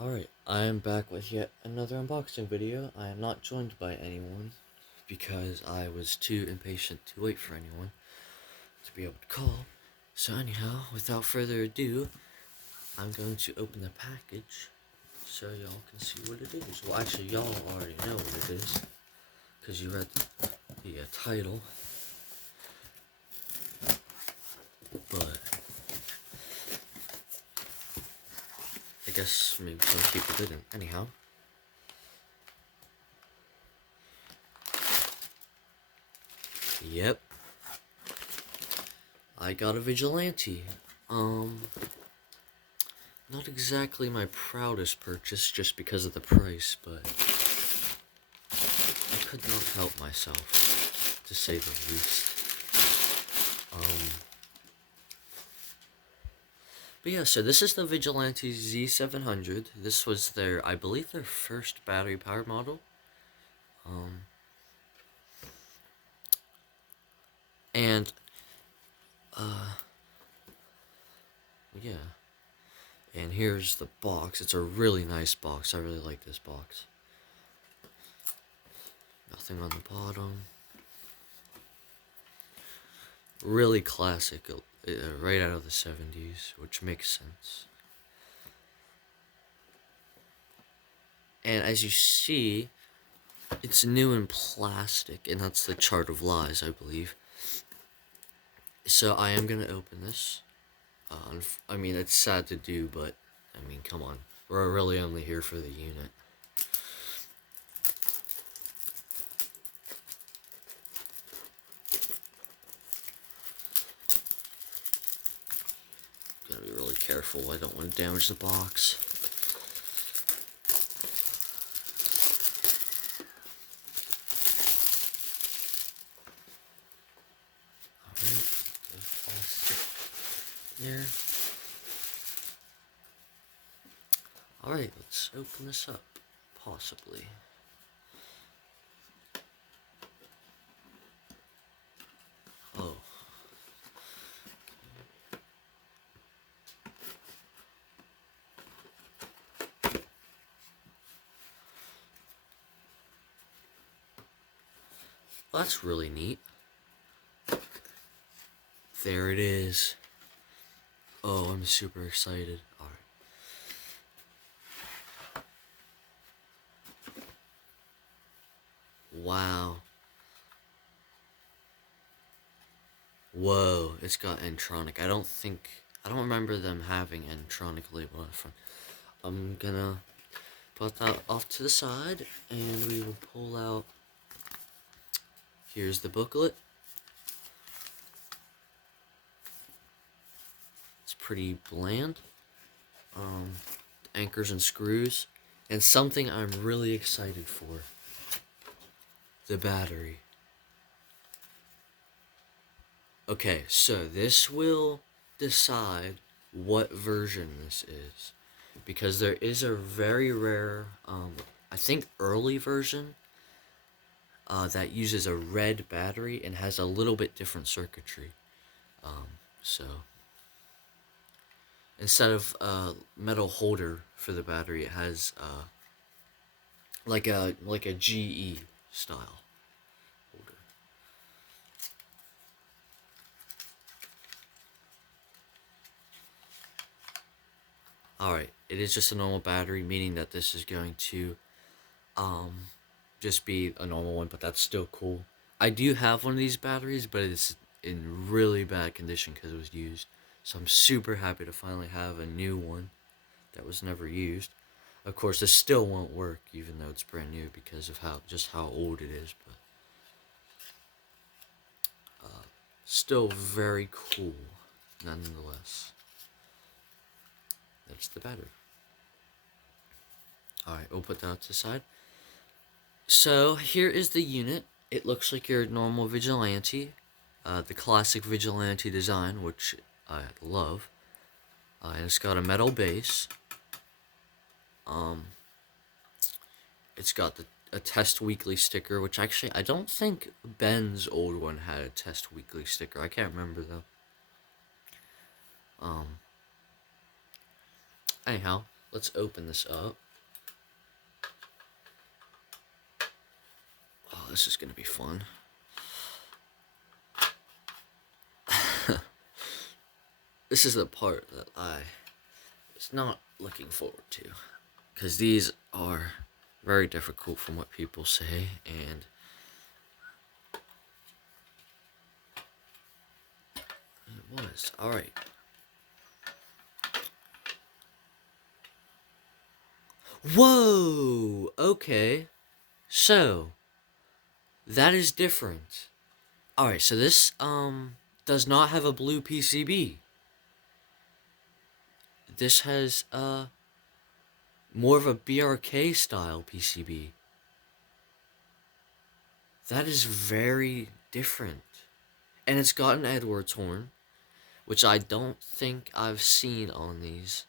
Alright, I am back with yet another unboxing video. I am not joined by anyone because I was too impatient to wait for anyone to be able to call. So anyhow, without further ado, I'm going to open the package so y'all can see what it is. Well, actually, y'all already know what it is because you read the title, but I guess maybe some people didn't. Anyhow, yep, I got a Vigilante. Not exactly my proudest purchase just because of the price, but I could not help myself, to say the least. But yeah, so this is the Vigilante Z-700. This was their, I believe, their first battery-powered model. And, yeah. And here's the box. It's a really nice box. I really like this box. Nothing on the bottom. Really classic, right out of the 70s, which makes sense. And as you see, it's new in plastic, and that's the Chart of Lies, I believe. So I am going to open this. I mean, it's sad to do, but, I mean, come on. We're really only here for the unit. Gotta be really careful. I don't want to damage the box. Alright, there's plastic there. Alright, let's open this up. Possibly. Oh. Well, that's really neat. There it is. Oh, I'm super excited. Alright. Wow. Whoa, it's got N-tronic. I don't remember them having N-tronic label on the front. I'm gonna put that off to the side, and we will pull out, here's the booklet. It's pretty bland. Anchors and screws, and something I'm really excited for, the battery. Okay, so this will decide what version this is, because there is a very rare, I think early version, that uses a red battery and has a little bit different circuitry. So instead of a metal holder for the battery, it has like a GE style holder. Alright, it is just a normal battery, meaning that this is going to just be a normal one, but that's still cool. I do have one of these batteries, but it's in really bad condition because it was used. So I'm super happy to finally have a new one that was never used. Of course, this still won't work, even though it's brand new, because of how old it is. But still very cool, nonetheless. That's the battery. Alright, we'll put that to the side. So, here is the unit. It looks like your normal Vigilante. The classic Vigilante design, which I love. And it's got a metal base. It's got a Test Weekly sticker, which actually, I don't think Ben's old one had a Test Weekly sticker. I can't remember, though. Anyhow, let's open this up. Oh, this is gonna be fun. This is the part that I was not looking forward to, because these are very difficult from what people say, and it was. Alright. Whoa! Okay. So, that is different. Alright, so this, does not have a blue PCB. This has, more of a BRK style PCB. That is very different. And it's got an Edwards horn, which I don't think I've seen on these.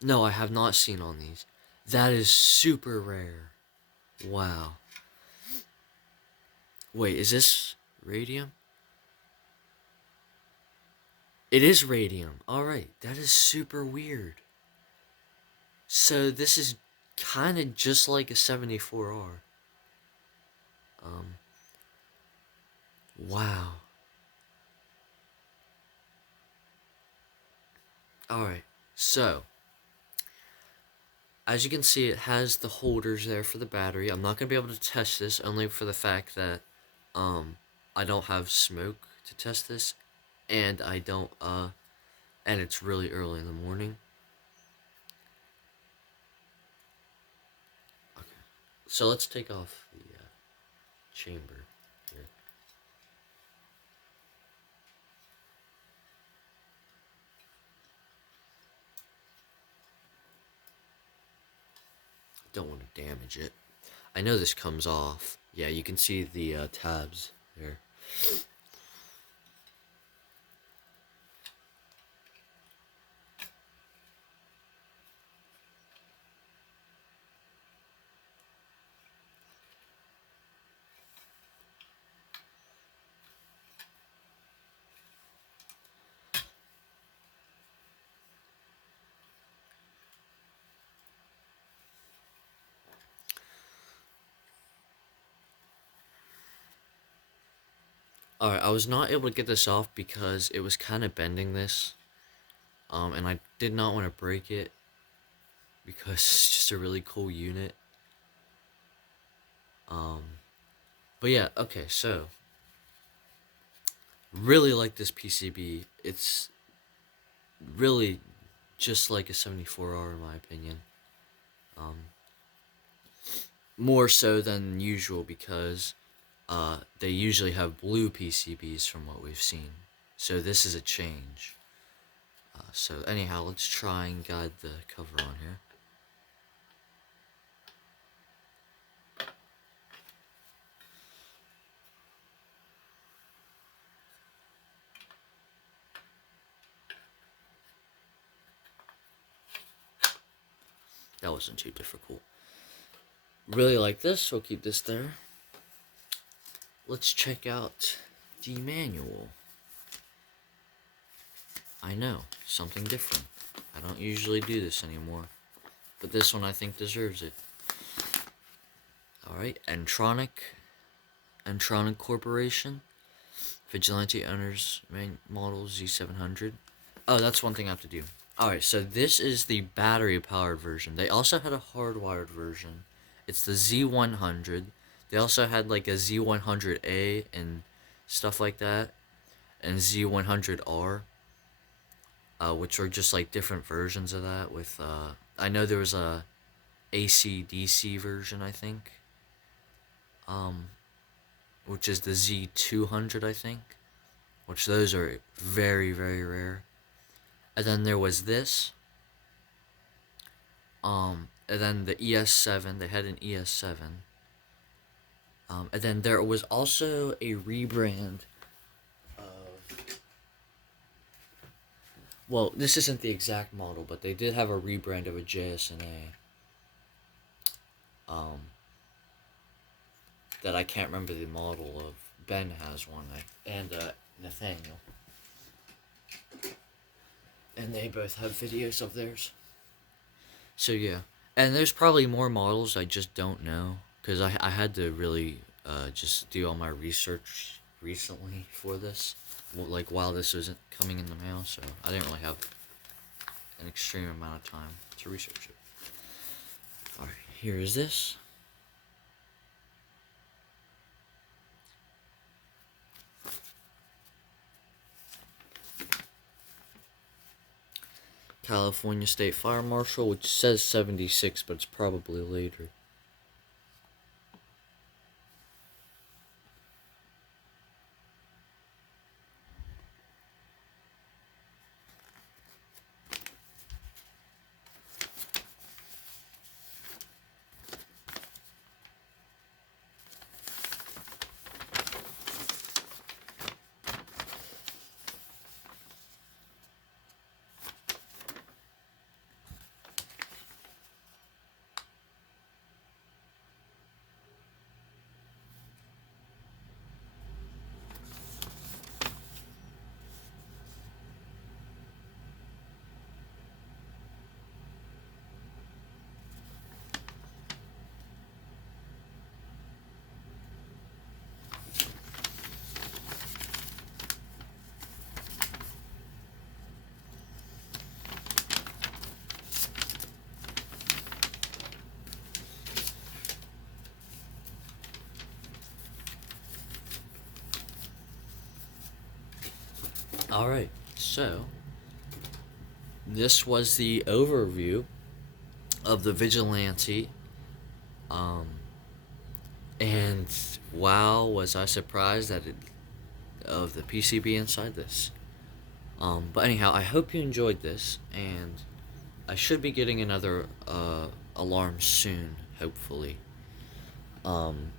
No, I have not seen on these. That is super rare. Wow. Wait, is this radium? It is radium. Alright, that is super weird. So this is kind of just like a 74R. Wow. Alright, so as you can see, it has the holders there for the battery. I'm not going to be able to test this, only for the fact that I don't have smoke to test this, and I don't, and it's really early in the morning. Okay, so let's take off the chamber here. Don't want to damage it. I know this comes off. Yeah, you can see the tabs there. Alright, I was not able to get this off because it was kind of bending this. And I did not want to break it because it's just a really cool unit. But yeah, okay, so really like this PCB. It's really just like a 74R in my opinion. More so than usual because they usually have blue PCBs from what we've seen. So this is a change. So anyhow, let's try and guide the cover on here. That wasn't too difficult. Really like this, we'll keep this there. Let's check out the manual. I know, something different. I don't usually do this anymore, but this one I think deserves it. Alright, Entronic Corporation. Vigilante owners main model Z-700. Oh, that's one thing I have to do. Alright, so this is the battery-powered version. They also had a hardwired version. It's the Z100. They also had like a Z100A and stuff like that. And Z100R. Which are just like different versions of that with, I know there was a AC/DC version, I think. Which is the Z200, I think. Which those are very, very rare. And then there was this. And then the ES7, they had an ES7. And then there was also a rebrand of... Well, this isn't the exact model, but they did have a rebrand of a JSNA. That I can't remember the model of. Ben has one, and Nathaniel. And they both have videos of theirs. So yeah, and there's probably more models I just don't know because I had to really just do all my research recently for this, like while this wasn't coming in the mail, so I didn't really have an extreme amount of time to research it. All right, here is this. California State Fire Marshal, which says 76, but it's probably later. Alright, so this was the overview of the Vigilante. Um, and wow, was I surprised of the PCB inside this. But anyhow, I hope you enjoyed this, and I should be getting another alarm soon, hopefully. Um,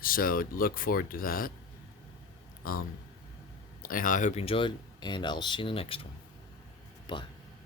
so look forward to that. Um, anyhow, I hope you enjoyed, and I'll see you in the next one.